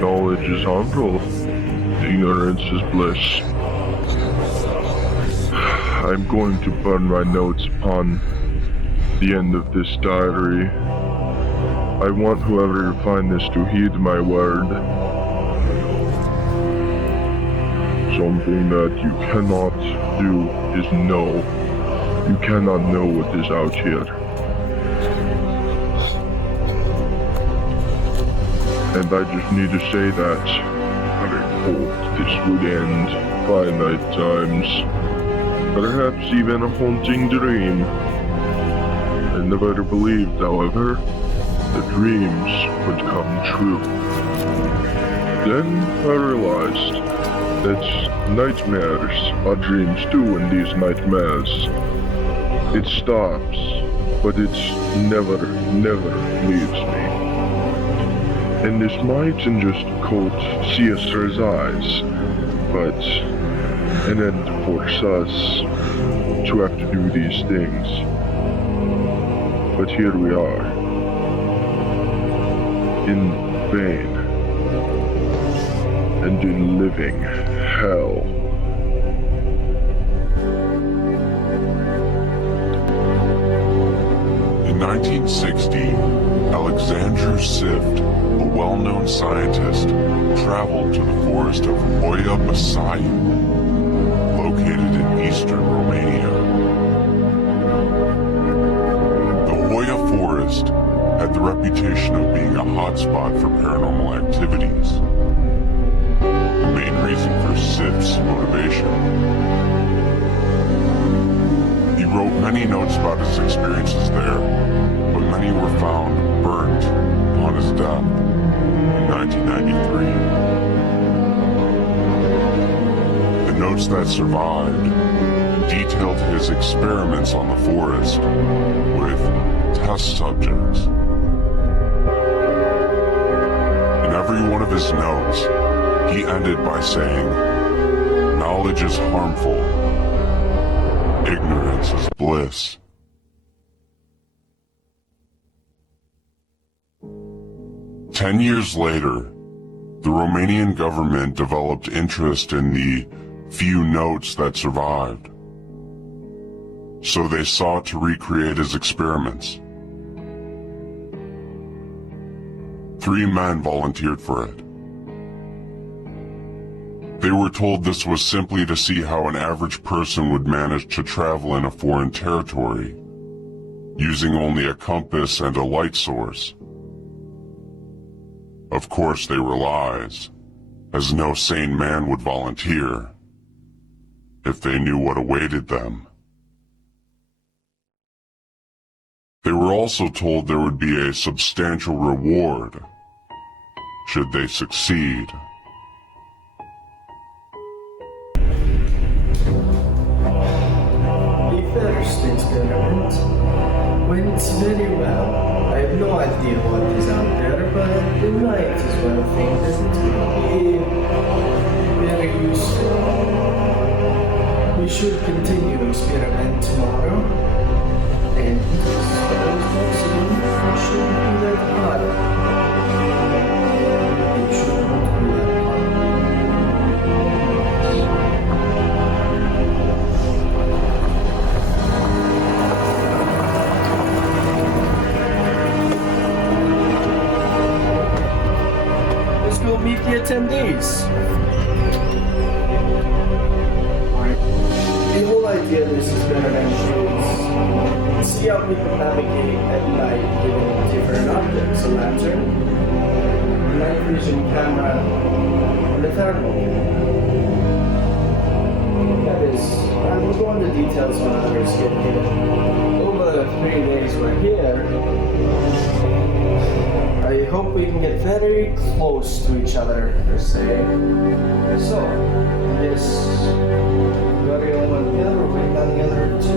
Knowledge is harmful. Ignorance is bliss. I'm going to burn my notes upon the end of this diary. I want whoever to find this to heed my word. Something that you cannot do is know. You cannot know what is out here. And I just need to say that I hoped this would end finite times. Perhaps even a haunting dream. I never believed, however, that dreams would come true. Then I realized that nightmares are dreams too in these nightmares. It stops, but it never leaves me. And this mightn't just quote Caesar's eyes, but an end to force us to have to do these things. But here we are, in vain, and in living hell. In 1960, Alexandru Sift, a well-known scientist, traveled to the forest of Hoia Baciu, located in eastern Romania. The Hoia forest had the reputation of being a hotspot for paranormal activities, the main reason for Sift's motivation. He wrote many notes about his experiences there, but many were found burnt upon his death in 1993. The notes that survived detailed his experiments on the forest with test subjects. In every one of his notes, he ended by saying, "Knowledge is harmful. Ignorance is bliss." Ten years later, the Romanian government developed interest in the few notes that survived. So they sought to recreate his experiments. 3 men volunteered for it. They were told this was simply to see how an average person would manage to travel in a foreign territory, using only a compass and a light source. Of course they were lies, as no sane man would volunteer if they knew what awaited them. They were also told there would be a substantial reward should they succeed. The first experiment went very well. I have no idea what is out there, but we might as well think that it will be very useful. We should continue experiment tomorrow, and suppose next week it shouldn't be that hard. It should not be that hard. Let's go meet the attendees. The whole idea of this experiment is see how people navigate at night given different objects, a lantern, a night vision camera, and a thermal. That is, I will go into details when others get here. Over the 3 days we're here, I hope we can get very close to each other, per se. So, yes, go the only one together, or wait down the other 2.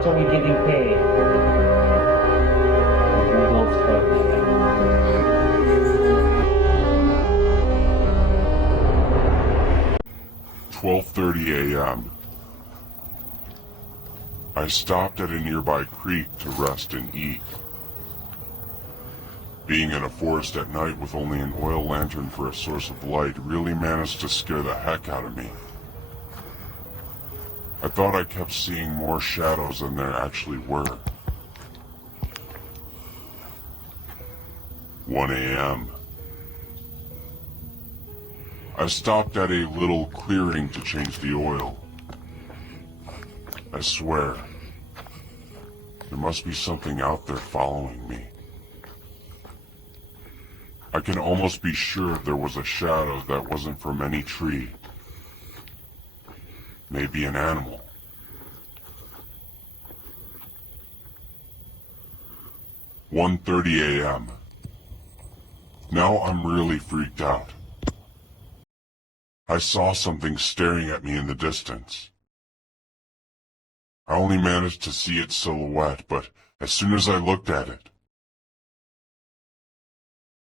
much are we getting paid? Google search. 12:30 a.m. I stopped at a nearby creek to rest and eat. Being in a forest at night with only an oil lantern for a source of light really managed to scare the heck out of me. I thought I kept seeing more shadows than there actually were. 1 a.m. I stopped at a little clearing to change the oil. I swear, there must be something out there following me. I can almost be sure there was a shadow that wasn't from any tree. Maybe an animal. "1:30 a.m. Now I'm really freaked out. I saw something staring at me in the distance. I only managed to see its silhouette, but as soon as I looked at it,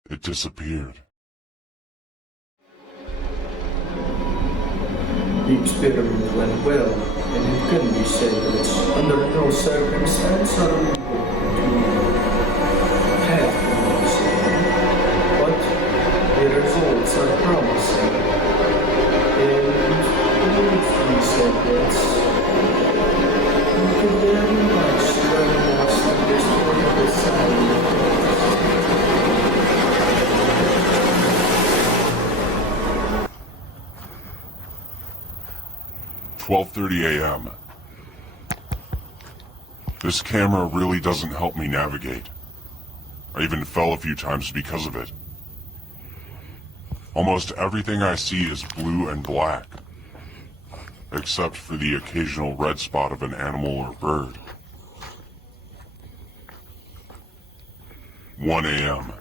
it disappeared. The experiment went well, and it can be said that under no circumstance are we to have conversation, but the results are promising, and it needs to be said that we can very much learn more from this story of the Sanity. 12:30 a.m. This camera really doesn't help me navigate. I even fell a few times because of it. Almost everything I see is blue and black, except for the occasional red spot of an animal or bird. 1 a.m.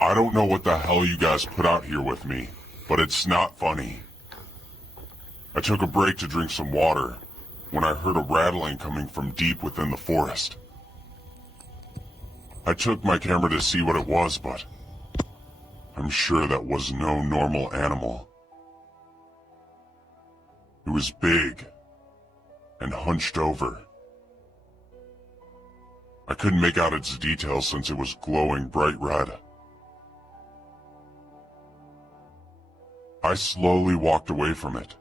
I don't know what the hell you guys put out here with me, but it's not funny. I took a break to drink some water when I heard a rattling coming from deep within the forest. I took my camera to see what it was, but I'm sure that was no normal animal. It was big and hunched over. I couldn't make out its details since it was glowing bright red. I slowly walked away from it,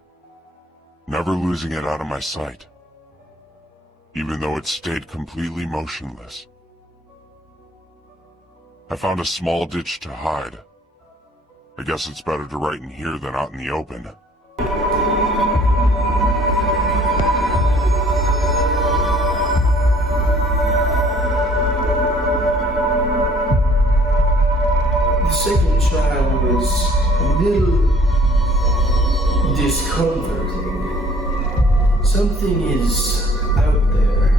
never losing it out of my sight, even though it stayed completely motionless. I found a small ditch to hide. I guess it's better to write in here than out in the open. The second trial was a little discomforting. Something is out there.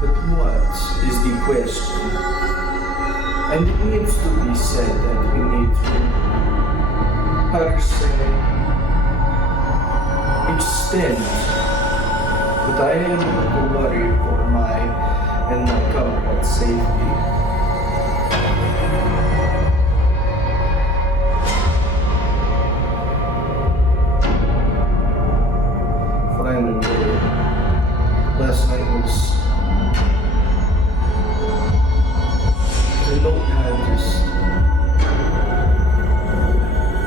But what is the question? And it needs to be said that we need to, per se, extend. But I am not worried for my and my comrade's safety. Finally, last night was the notepad just,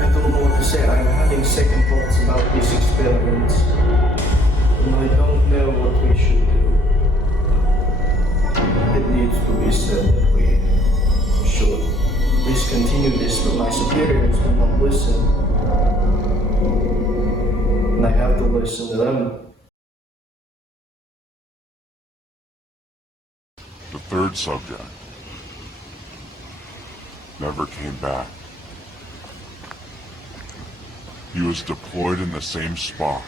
I don't know what to say. I'm having second thoughts about this experiment, and I don't know what we should do. It needs to be said that we should discontinue this, but my superiors do not listen. And I have to listen to them. The third subject never came back. He was deployed in the same spot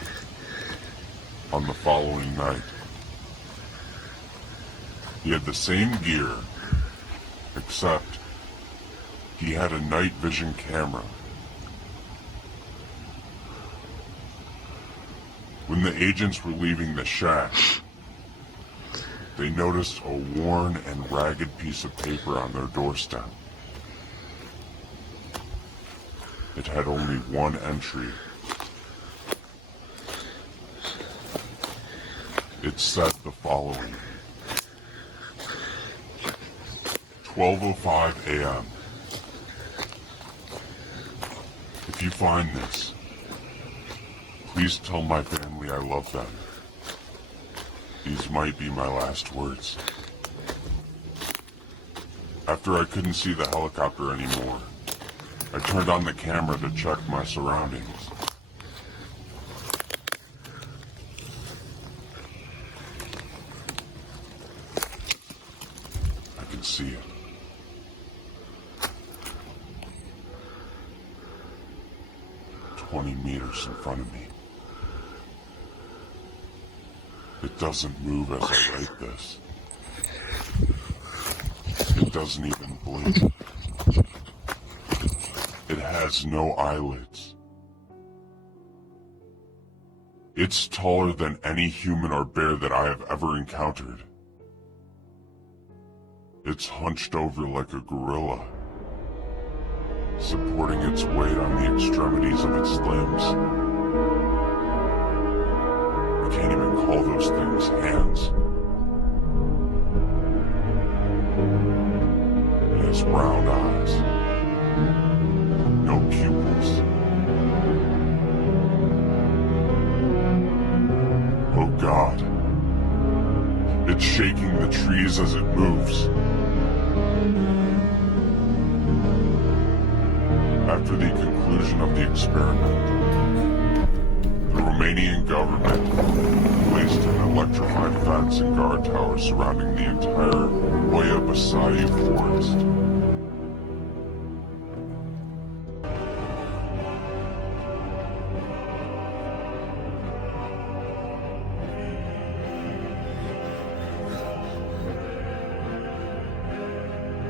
on the following night. He had the same gear, except he had a night vision camera. When the agents were leaving the shack, they noticed a worn and ragged piece of paper on their doorstep. It had only one entry. It said the following: 12:05 a.m. If you find this, please tell my family I love them. These might be my last words. After I couldn't see the helicopter anymore, I turned on the camera to check my surroundings. I can see it. "20 meters in front of me. It doesn't move as I write this. It doesn't even blink. It has no eyelids. It's taller than any human or bear that I have ever encountered. It's hunched over like a gorilla, supporting its weight on the extremities of its limbs. I can't even call those things hands. It has round eyes, no pupils. Oh God. It's shaking the trees as it moves. After the conclusion of the experiment, the Romanian government placed an electrified fence and guard towers surrounding the entire Hoia Baciu forest.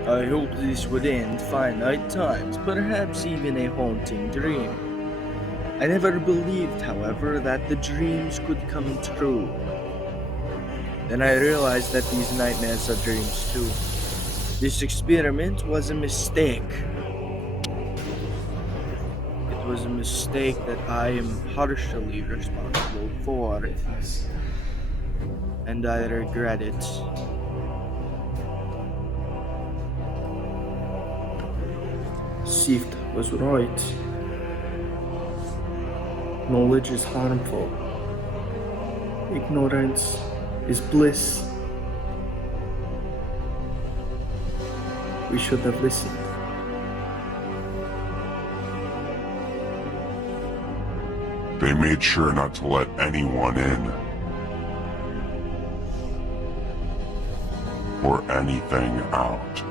I hoped this would end finite times, perhaps even a haunting dream. I never believed, however, that the dreams could come true. Then I realized that these nightmares are dreams too. This experiment was a mistake. It was a mistake that I am partially responsible for, and I regret it. Sift was right. Knowledge is harmful. Ignorance is bliss. We should have listened. They made sure not to let anyone in. Or anything out.